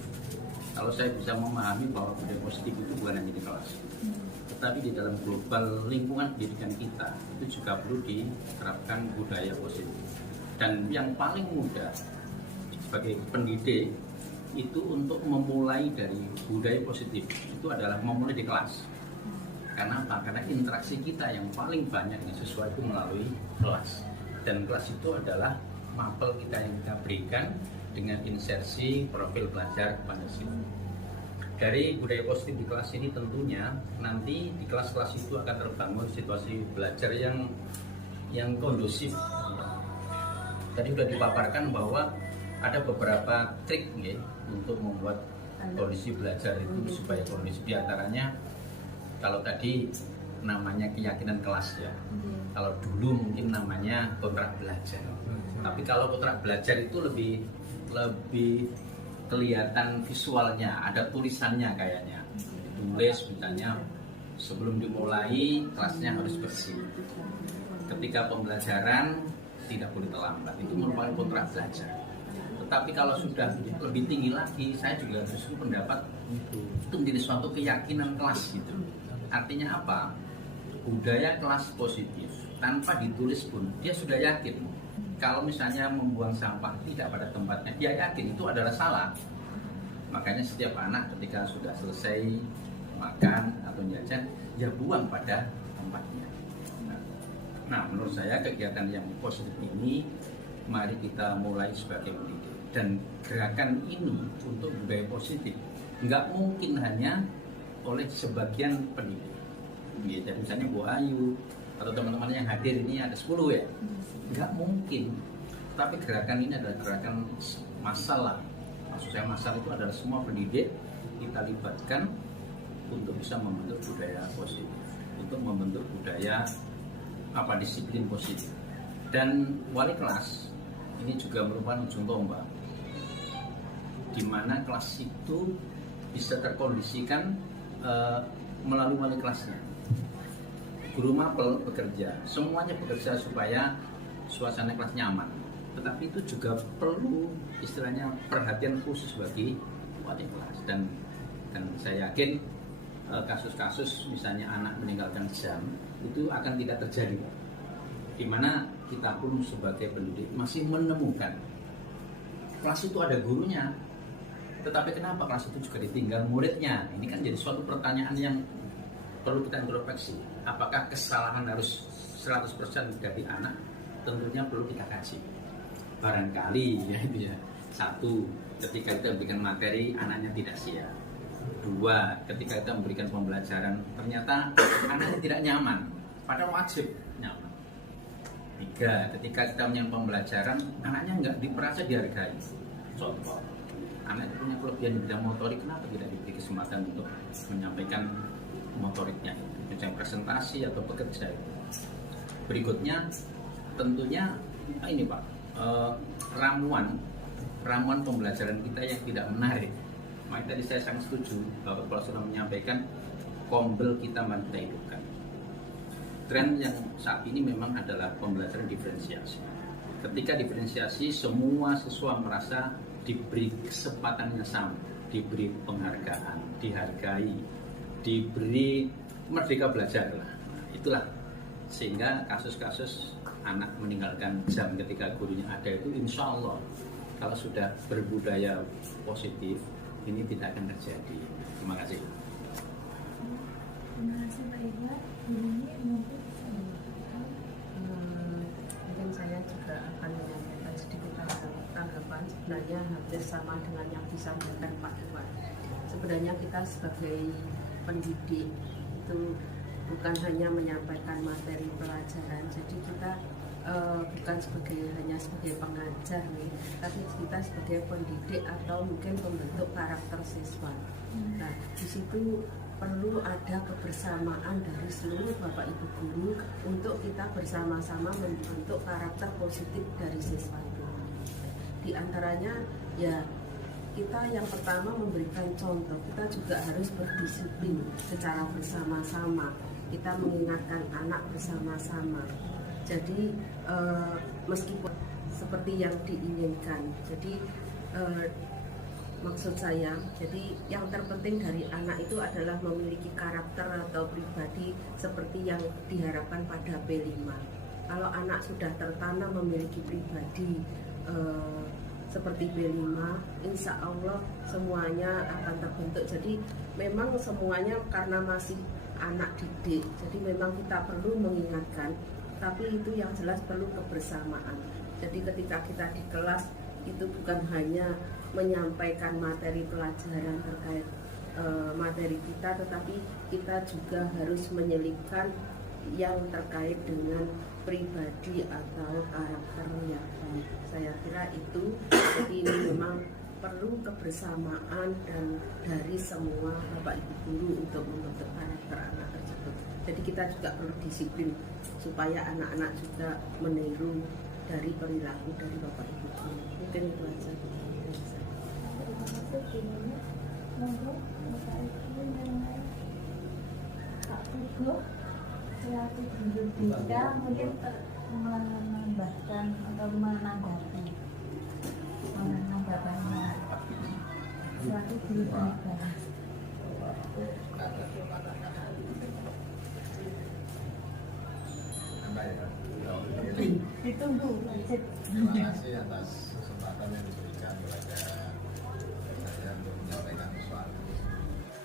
kalau saya bisa memahami bahwa budaya positif itu bukan hanya di kelas, tetapi di dalam global lingkungan pendidikan kita itu juga perlu diterapkan budaya positif. Dan yang paling mudah sebagai pendidik itu untuk memulai dari budaya positif itu adalah memulai di kelas. Karena apa? Karena interaksi kita yang paling banyak dengan siswa itu melalui kelas. Dan kelas itu adalah mapel kita yang kita berikan dengan insersi profil belajar kepada siswa. Dari budaya positif di kelas ini tentunya nanti di kelas-kelas itu akan terbangun situasi belajar yang kondusif. Tadi sudah dipaparkan bahwa ada beberapa trik ya, untuk membuat kondisi belajar itu supaya kondisi. Di antaranya kalau tadi namanya keyakinan kelas ya, kalau dulu mungkin namanya kontrak belajar, tapi kalau kontrak belajar itu lebih kelihatan visualnya, ada tulisannya kayaknya, tulis misalnya sebelum dimulai kelasnya harus bersih, ketika pembelajaran tidak boleh terlambat, itu merupakan kontrak belajar. Tetapi kalau sudah lebih tinggi lagi, saya juga justru pendapat itu menjadi suatu keyakinan kelas gitu. Artinya apa? Budaya kelas positif tanpa ditulis pun dia sudah yakin. Kalau misalnya membuang sampah tidak pada tempatnya, dia yakin itu adalah salah. Makanya setiap anak ketika sudah selesai makan atau jajan, ya buang pada tempatnya. Nah, menurut saya kegiatan yang positif ini mari kita mulai sebagai pendidik. Dan gerakan ini untuk budaya positif nggak mungkin hanya oleh sebagian pendidik. Jadi misalnya Bu Ayu atau teman-teman yang hadir ini ada 10 ya, nggak mungkin. Tapi gerakan ini adalah gerakan masalah. Maksud saya masalah itu adalah semua pendidik kita libatkan untuk bisa membentuk budaya positif, untuk membentuk budaya disiplin positif. Dan wali kelas ini juga merupakan ujung tombak di mana kelas itu bisa terkondisikan melalui wali kelasnya. Guru mapel bekerja, semuanya bekerja supaya suasana kelas nyaman. Tetapi itu juga perlu istilahnya perhatian khusus bagi wali kelas. Dan saya yakin kasus-kasus misalnya anak meninggalkan jam itu akan tidak terjadi, di mana kita pun sebagai pendidik masih menemukan kelas itu ada gurunya, tetapi kenapa kelas itu juga ditinggal muridnya? Ini kan jadi suatu pertanyaan yang perlu kita introspeksi. Apakah kesalahan harus 100% dari anak? Tentunya perlu kita kaji. Barangkali ya itu ya. Satu, ketika kita memberikan materi anaknya tidak siap. Dua, ketika kita memberikan pembelajaran ternyata anaknya tidak nyaman, padahal wajib nyaman. Tiga, ketika kita menyampaikan pembelajaran anaknya nggak merasa dihargai. Contoh, anak itu punya kelebihan di bidang motorik, kenapa tidak diberi kesempatan untuk menyampaikan motoriknya, misalnya presentasi atau bekerja. Berikutnya tentunya ini Pak, ramuan pembelajaran kita yang tidak menarik. Makanya tadi saya sangat setuju Bapak Kepala Sekolah menyampaikan kombel kita mari kita hidupkan. Tren yang saat ini memang adalah pembelajaran diferensiasi. Ketika diferensiasi, semua siswa merasa diberi kesempatan yang sama, diberi penghargaan, dihargai, diberi merdeka belajar lah. Nah, itulah sehingga kasus-kasus anak meninggalkan jam ketika gurunya ada itu insya Allah kalau sudah berbudaya positif ini tidak akan terjadi. Terima kasih. Terima kasih Pak Iqbal. Mungkin saya juga akan menyampaikan sedikit tanggapan. Sebenarnya hampir sama dengan yang disampaikan Pak Iqbal. Sebenarnya kita sebagai pendidik itu bukan hanya menyampaikan materi pelajaran, jadi kita bukan hanya sebagai pengajar nih, tapi kita sebagai pendidik atau mungkin pembentuk karakter siswa. Nah, di situ perlu ada kebersamaan dari seluruh Bapak Ibu guru untuk kita bersama-sama membentuk karakter positif dari siswa itu. Di antaranya ya kita yang pertama memberikan contoh, kita juga harus berdisiplin secara bersama-sama. kita mengingatkan anak bersama-sama. Jadi meskipun seperti yang diinginkan, jadi maksud saya, jadi yang terpenting dari anak itu adalah memiliki karakter atau pribadi seperti yang diharapkan pada P5. Kalau anak sudah tertanam memiliki pribadi seperti P5, insya Allah semuanya akan terbentuk. Jadi memang semuanya karena masih anak didik, jadi memang kita perlu mengingatkan, tapi itu yang jelas perlu kebersamaan. Jadi ketika kita di kelas itu bukan hanya menyampaikan materi pelajaran terkait materi kita, tetapi kita juga harus menyelipkan yang terkait dengan pribadi atau karakter yang baik. Saya kira itu, jadi ini memang perlu kebersamaan dan dari semua Bapak Ibu guru untuk membentuk karakter anak tersebut. Jadi kita juga perlu disiplin supaya anak-anak juga meniru dari perilaku dari Bapak Ibu guru. Mungkin itu aja. Kak Pugo selaku guru BK mungkin menambahkan atau menanggapi tanggapannya selaku guru BK. Ditunggu. Terima kasih atas kesempatan yang diberikan kepada saya untuk menyampaikan sesuatu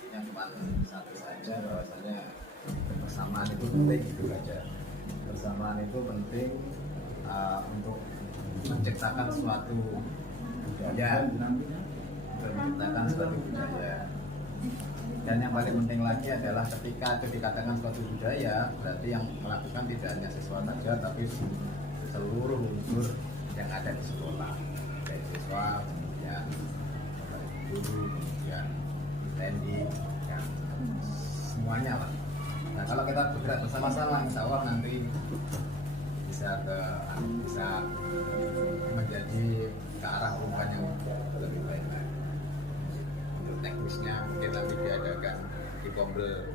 yang cuma satu saja, bahwasanya kebersamaan itu penting, itu saja. Kebersamaan itu penting untuk menciptakan suatu budaya, dan yang paling penting lagi adalah ketika itu dikatakan suatu budaya, berarti yang melakukan tidak hanya siswa saja, tapi seluruh unsur yang ada di sekolah, baik siswa, kemudian guru, kemudian TNI, dan semuanya lah. Nah, kalau kita bergerak bersama-sama, insya Allah nanti bisa menjadi ke arah perubahan yang lebih baik. Untuk teknisnya mungkin nanti diadakan di kombel,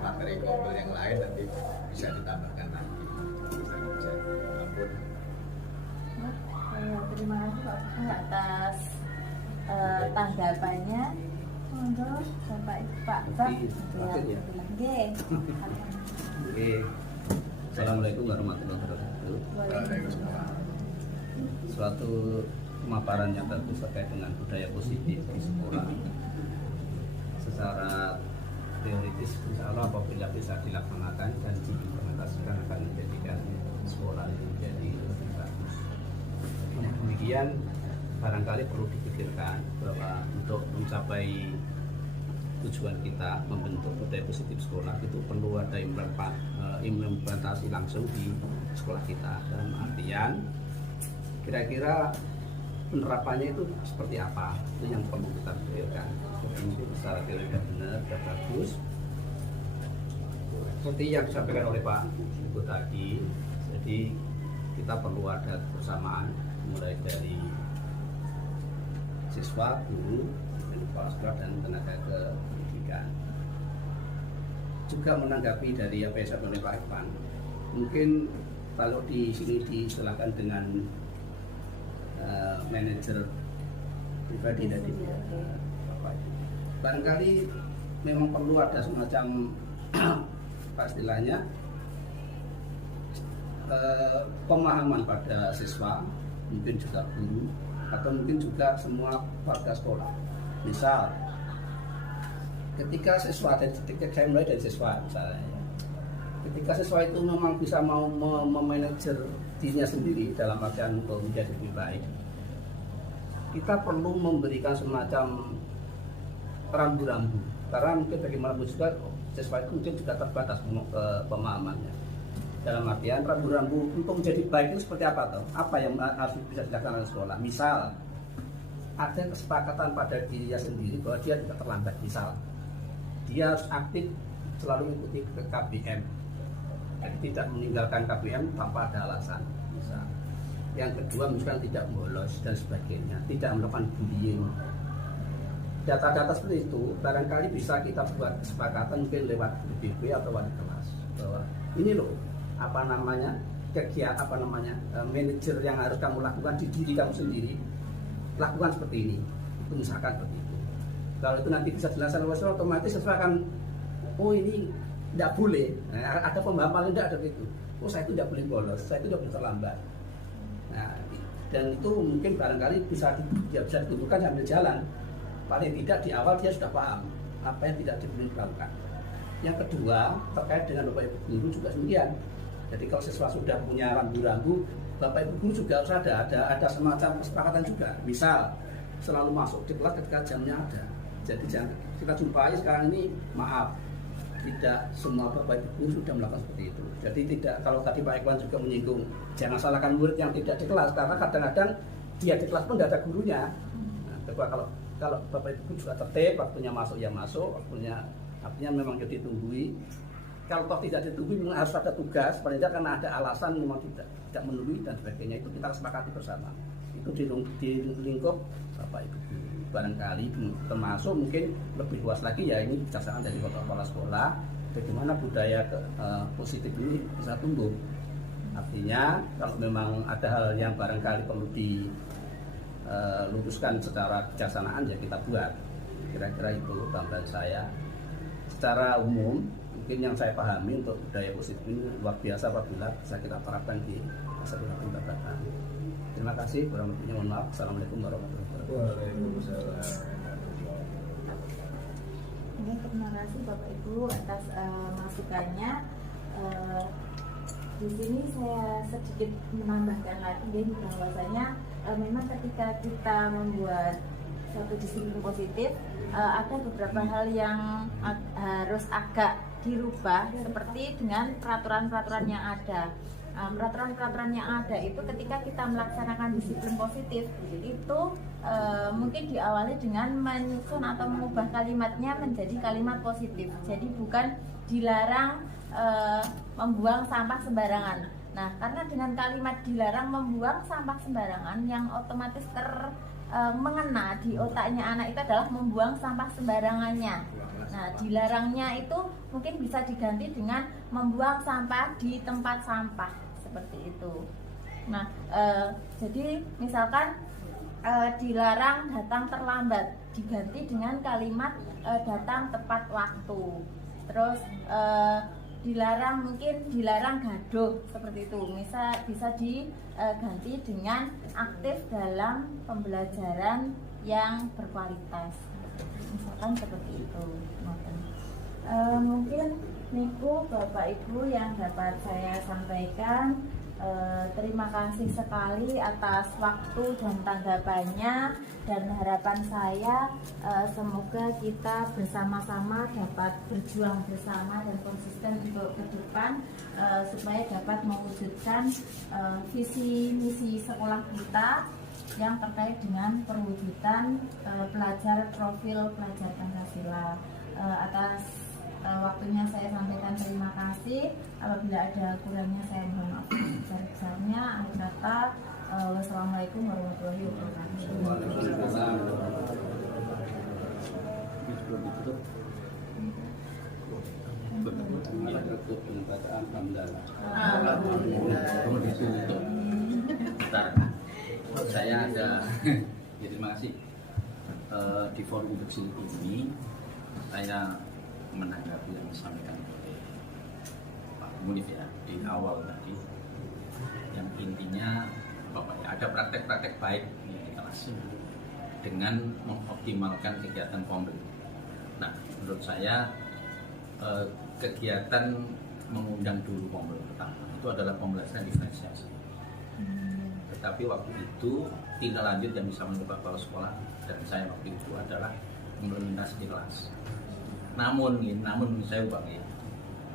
materi kombel yang lain nanti bisa ditambahkan lagi. Ampun. Terima kasih Pak Pugo atas tanggapannya. Monggo Bapak Pak Bab. Oke. Assalamualaikum warahmatullahi wabarakatuh. Suatu pemaparan yang bagus terkait dengan budaya positif di sekolah. Secara teoritis, insya Allah apabila bisa dilaksanakan dan diimplementasikan akan menjadikan sekolah itu menjadi lebih bagus. Demikian barangkali perlu dipikirkan bahwa untuk mencapai tujuan kita membentuk budaya positif sekolah itu perlu ada implementasi langsung di sekolah kita, dalam artian kira-kira penerapannya itu seperti apa, itu yang perlu kita pikirkan. Jadi secara teori dan benar dan bagus seperti yang disampaikan oleh Pak Ibu tadi. Jadi kita perlu ada kebersamaan mulai dari siswa, guru, kepala sekolah dan tenaga kependidikan. Juga menanggapi dari apa yang disampaikan oleh Pak Irfan, mungkin kalau di sini diistilahkan dengan manajer pribadi dari barangkali memang perlu ada semacam istilahnya pemahaman pada siswa, mungkin juga guru, atau mungkin juga semua warga sekolah. Misal ketika siswa, saya mulai dari siswa misalnya, ketika siswa itu memang bisa mau memanajer dirinya sendiri dalam artian untuk menjadi lebih baik, kita perlu memberikan semacam rambu-rambu, karena mungkin bagaimanapun juga siswa itu mungkin juga terbatas pemahamannya. Dalam artian rambu-rambu untuk menjadi baik itu seperti apa toh? Apa yang harus bisa dilakukan oleh sekolah? Misal ada kesepakatan pada dirinya sendiri bahwa dia tidak terlambat. Misal dia harus aktif selalu mengikuti ke KBM, jadi tidak meninggalkan KBM tanpa ada alasan. Misal yang kedua misalkan tidak bolos dan sebagainya, tidak melakukan bullying. Data-data seperti itu barangkali bisa kita buat kesepakatan mungkin lewat BB atau wali kelas. bahwa ini loh manajer yang harus kamu lakukan di diri kamu sendiri, lakukan seperti ini, itu misalkan seperti itu. Kalau itu nanti bisa dilaksanakan oleh siswa, otomatis siswa akan, oh ini tidak boleh. Nah, ada pemahaman tidak ada itu. Oh saya itu tidak boleh bolos, saya itu tidak boleh terlambat. Nah, dan itu mungkin barangkali bisa ditunjukkan sambil jalan. Paling tidak di awal dia sudah paham apa yang tidak diboleh dilakukan. Yang kedua terkait dengan Bapak Ibu guru juga demikian. Jadi kalau siswa sudah punya rambu-rambu, Bapak Ibu guru juga harus ada semacam kesepakatan juga. Misal selalu masuk di kelas ketika jamnya ada. Jadi jangan kita jumpai sekarang ini, maaf, tidak semua Bapak Ibu guru sudah melakukan seperti itu. Jadi tidak, kalau tadi Pak Ikhwan juga menyinggung, jangan salahkan murid yang tidak di kelas, karena kadang-kadang dia di kelas pun tidak ada gurunya. Nah, kalau Bapak Ibu guru juga tertib, waktunya masuk ya masuk, waktunya artinya memang jadi ditunggui. Kalau toh tidak ditunggu memang harus ada tugas, paling tidak karena ada alasan memang tidak menunggu dan sebagainya, itu kita sepakati bersama. Itu di lingkup Bapak Ibu guru. Barangkali termasuk mungkin lebih luas lagi ya, ini kebijaksanaan dari kepala sekolah, bagaimana budaya positif ini bisa tumbuh. Artinya kalau memang ada hal yang barangkali perlu diluruskan secara kebijaksanaan ya kita buat. Kira-kira itu tambahan saya. Secara umum mungkin yang saya pahami untuk budaya positif ini luar biasa apabila bisa kita terapkan di masa depan pendapatan. Terima kasih, warahmatullahi wabarakatuh. Assalamualaikum warahmatullahi wabarakatuh. Waalaikumsalam. Oke, terima kasih Bapak Ibu atas masukannya. Di sini saya sedikit menambahkan lagi bahwasanya memang ketika kita membuat suatu disiplin positif, ada beberapa hal yang harus agak dirubah, seperti dengan peraturan-peraturan yang ada. Peraturan-peraturan yang ada itu ketika kita melaksanakan disiplin positif itu mungkin diawali dengan menyusun atau mengubah kalimatnya menjadi kalimat positif. Jadi bukan dilarang membuang sampah sembarangan. Nah, karena dengan kalimat dilarang membuang sampah sembarangan, yang otomatis mengena di otaknya anak itu adalah membuang sampah sembarangannya. Nah, dilarangnya itu mungkin bisa diganti dengan membuang sampah di tempat sampah, seperti itu. Nah, jadi misalkan dilarang datang terlambat, diganti dengan kalimat datang tepat waktu. Terus dilarang gaduh, seperti itu. Bisa diganti dengan aktif dalam pembelajaran yang berkualitas, misalkan seperti itu. Mungkin niku Bapak Ibu yang dapat saya sampaikan. Terima kasih sekali atas waktu dan tanggapannya, dan harapan saya semoga kita bersama-sama dapat berjuang bersama dan konsisten untuk ke depan, supaya dapat mewujudkan visi misi sekolah kita yang terkait dengan perwujudan profil pelajar Pancasila. Atas waktunya saya sampaikan terima kasih. Apabila ada kurangnya saya mohon maaf besar-besarnya. Akhir kata, wassalamualaikum warahmatullahi wabarakatuh. Saya ada ya, terima kasih. Di forum diskusi ini saya menanggapi yang disampaikan oleh Pak Munif ya di awal tadi, yang intinya ada praktek-praktek baik di kelas dengan mengoptimalkan kegiatan Kombrel. Nah, menurut saya kegiatan mengundang dulu Kombrel pertama itu adalah pembelajaran diferensiasi. Tetapi waktu itu tidak lanjut yang bisa mencoba kepala sekolah, dan saya waktu itu adalah implementasi di kelas. Namun saya ubah ya,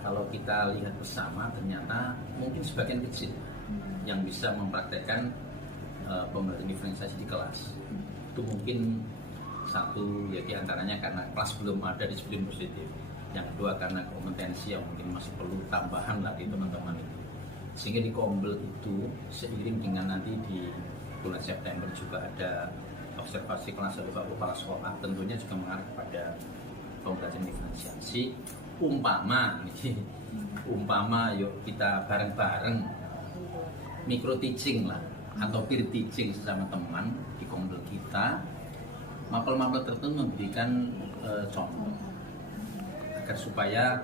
kalau kita lihat bersama ternyata mungkin sebagian kecil yang bisa mempraktekkan pembelajaran diferensiasi di kelas. Itu mungkin satu ya diantaranya karena kelas belum ada disiplin positif. Yang kedua karena kompetensi yang mungkin masih perlu tambahan lagi teman-teman itu. Sehingga di Kombrel itu seiring dengan nanti di bulan September juga ada observasi kelas dari Pak Kepala Sekolah, tentunya juga mengarah pada pembelajaran diferensiasi. umpama yuk kita bareng-bareng micro teaching lah atau peer teaching sesama teman di komunitas kita, mapel-mapel tertentu memberikan contoh agar supaya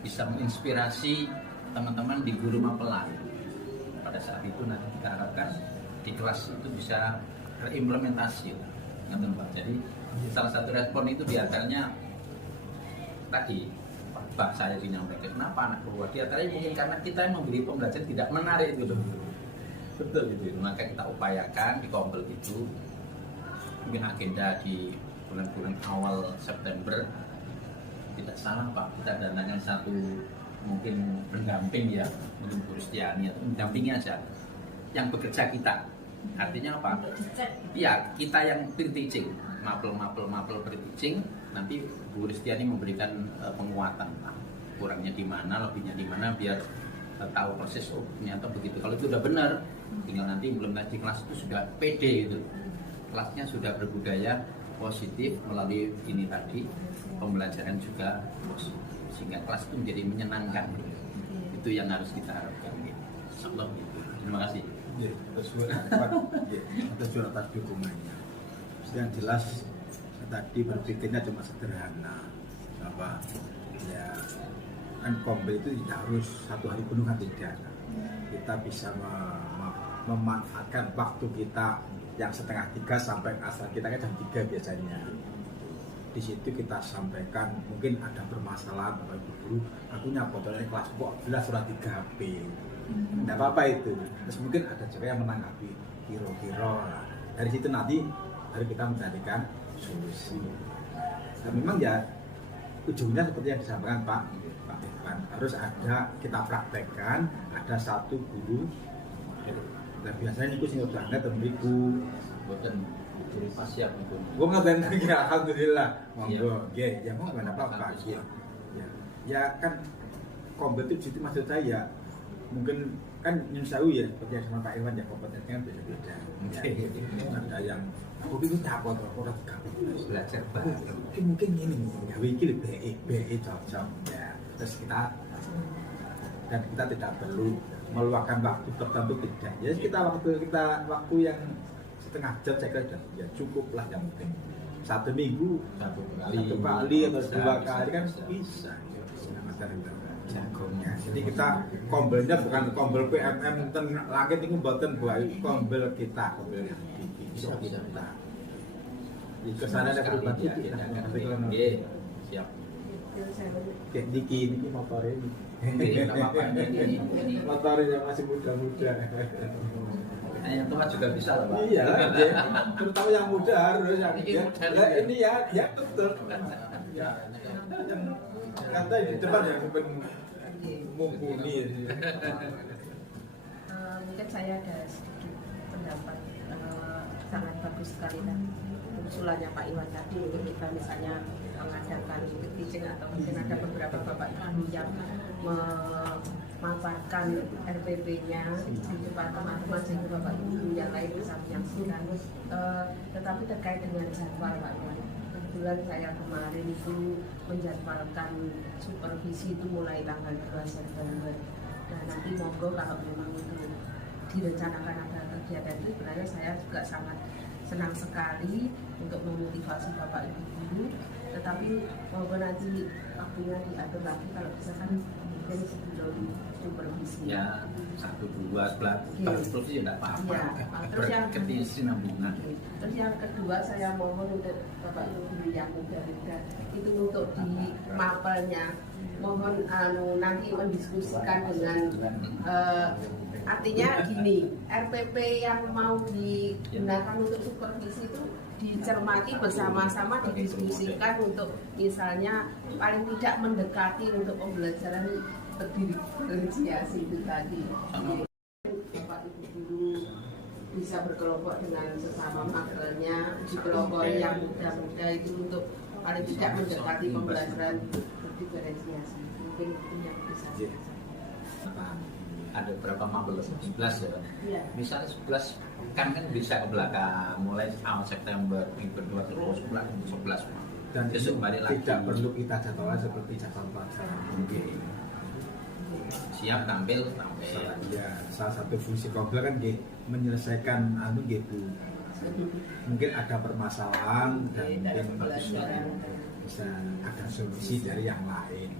bisa menginspirasi teman-teman di guru mapel lain. Pada saat itu nanti kita harapkan di kelas itu bisa terimplementasi. Jadi salah satu respon itu diantaranya tadi Pak saya menyampaikan kenapa anak keluar diantaranya mungkin karena kita yang memberi pembelajaran tidak menarik itu loh. Betul gitu. Maka kita upayakan di Kompel itu mungkin agenda di bulan-bulan awal September tidak salah Pak, kita datangkan satu mungkin pendamping ya, mungkin Bu Ristiani atau mendampingi aja yang bekerja kita. Artinya apa? Ya kita yang peer teaching, mapel peer teaching, nanti Bu Ristiani memberikan penguatan Pak. Kurangnya di mana, lebihnya di mana biar tahu proses oh ternyata begitu. Kalau itu udah benar, tinggal nanti belum nanti kelas itu sudah pede gitu. Kelasnya sudah berbudaya positif melalui ini tadi, pembelajaran juga positif. Sehingga kelas itu menjadi menyenangkan. Itu yang harus kita harapkan. Insyaallah gitu. Terima kasih. Atas surat dukungannya. Yang jelas tadi berpikirnya cuma sederhana, apa ya kan Kompel itu tidak harus satu hari penuh kan tidak. Kita bisa memanfaatkan waktu kita yang setengah 3 sampai asal kita kan jam 3 biasanya. Di situ kita sampaikan mungkin ada permasalahan Bapak Ibu guru, aku nyapotolnya kelas kok jelas surat 3 HP. Tidak apa-apa itu. Terus mungkin ada juga yang menanggapi kira-kira. Dari situ nanti baru kita mencarikan solusi. Dan memang ya ujungnya seperti yang disampaikan Pak Irfan, harus ada kita praktekkan, ada satu guru. Dan biasanya itu sih udah nggak tembiku, bukan guru pas siap itu. Gue ngapain lagi alhamdulillah. Monggo, ya mau nggak apa-apa. Ya kan Kompel itu maksud saya mungkin kan Nyunsawi ya seperti yang sama Pak Irwan ya kompetensinya kan beda-beda. Ada yang aku itu takut orang belajar baru. Mungkin ini ya wiki BE cocok ya. Terus kita tidak perlu meluangkan waktu tertentu tidak. Ya kita waktu yang setengah jam saya kira ya cukup lah yang penting. 1 minggu satu kali atau 2 kali kan bisa. Jagongnya. Jadi kita Kompelnya bukan Kompel PMM ten langit itu mboten buat Kompel kita, Kompel yang bisa kita. Di kesana ada perubahan itu. Nggih, siap. Kayak Diki motornya ini. Motornya masih muda-muda. Yang tua juga bisa lah Pak. Iya, terutama yang muda harus yang ini ya betul. Kata di depan yang mumpuni. Mungkin saya ada sedikit pendapat sangat bagus sekali kan usulannya Pak Iwan tadi untuk kita misalnya mengadakan teaching atau mungkin ada beberapa bapak ibu yang memaparkan RPP-nya di depan teman-teman sehingga bapak ibu yang lain bisa menyaksikan. Tetapi terkait dengan jadwal Pak Iwan, kebetulan saya kemarin itu menjadwalkan supervisi itu mulai tanggal 2 September. Dan nanti monggo kalau memang itu direncanakan ada kegiatan itu, sebenarnya saya juga sangat senang sekali untuk memotivasi bapak ibu guru. Tetapi monggo nanti waktunya diatur lagi kalau bisa kan mungkin sebelum supervisi. Ya 1, 2 sebelah supervisi tidak apa-apa. Terus yang kesinambungan. Terus yang kedua saya mohon untuk bapak ibu guru yang muda-muda itu untuk di mapelnya mohon nanti mendiskusikan dengan artinya gini, RPP yang mau digunakan untuk supervisi itu dicermati bersama-sama, didiskusikan untuk misalnya paling tidak mendekati untuk pembelajaran berdifferensiasi itu tadi. Bapak ibu guru bisa berkelompok dengan sesama mapelnya, dikelompok yang muda-muda itu untuk paling tidak mendekati pembelajaran berdifferensiasi. Mungkin itu yang bisa saya sampaikan. Ada berapa mapel? 11 ya? Iya. Misalnya 11 kan bisa ke belakang mulai awal September minggu kedua terus 11 mapel. Dan besok balik lagi. tidak perlu kita jadwalkan seperti jadwal pelajaran. Siap tampil. Ya, salah satu fungsi kompel kan nggih menyelesaikan nggih Bu. Mungkin ada permasalahan dan mungkin bisa ada solusi dari yang lain.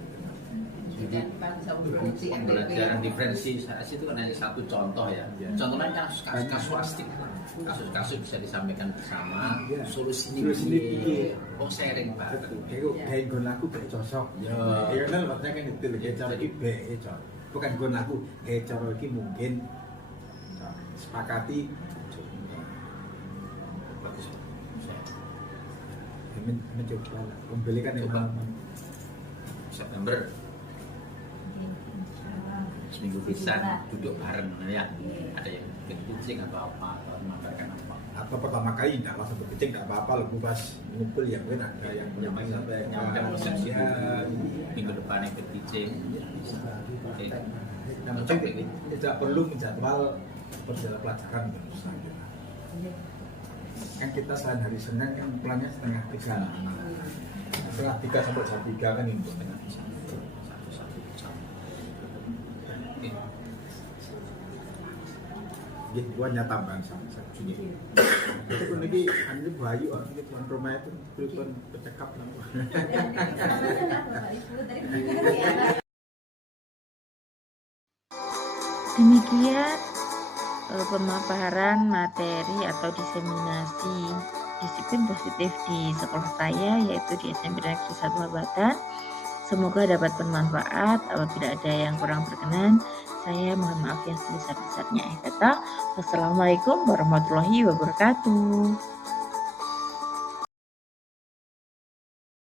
Jadi pembelajaran diferensiasi itu kan hanya satu contoh ya. Contohnya kasus kasuistik. Kasus-kasus bisa disampaikan bersama, solusi ini sharing bareng. Kayak gon aku kayak cocok. Ya kan maksudnya kan itu kayak cara iki cocok. Bukan gon aku kayak cara iki mungkin sepakati Bagus. mencoba membeli kan Coba. memang September seminggu bisa duduk bareng ya. Ada yang bikin kucing atau apa, atau memamerkan apa. atau pertama kali tidak langsung berkecing nggak apa-apa loh pas ngumpul ya mungkin ada yang Yang persepsi minggu depan yang kucing. Oke. yang penting tidak perlu menjadwal perjalanan pelajaran selanjutnya. Kan kita selain hari Senin kan pulangnya setengah 3 sampai jam 3 kan itu setengah 3. Jadi buahnya tambahan sama sini. Itu lagi anu Bayu, ini tuan rumah itu tuan bercakap lah. Demikian pemaparan materi atau diseminasi disiplin positif di sekolah saya, yaitu di SMP Negeri 1 Mabatan. Semoga dapat bermanfaat. Apabila ada yang kurang berkenan, saya mohon maaf yang sebesar-besarnya. Wassalamualaikum warahmatullahi wabarakatuh.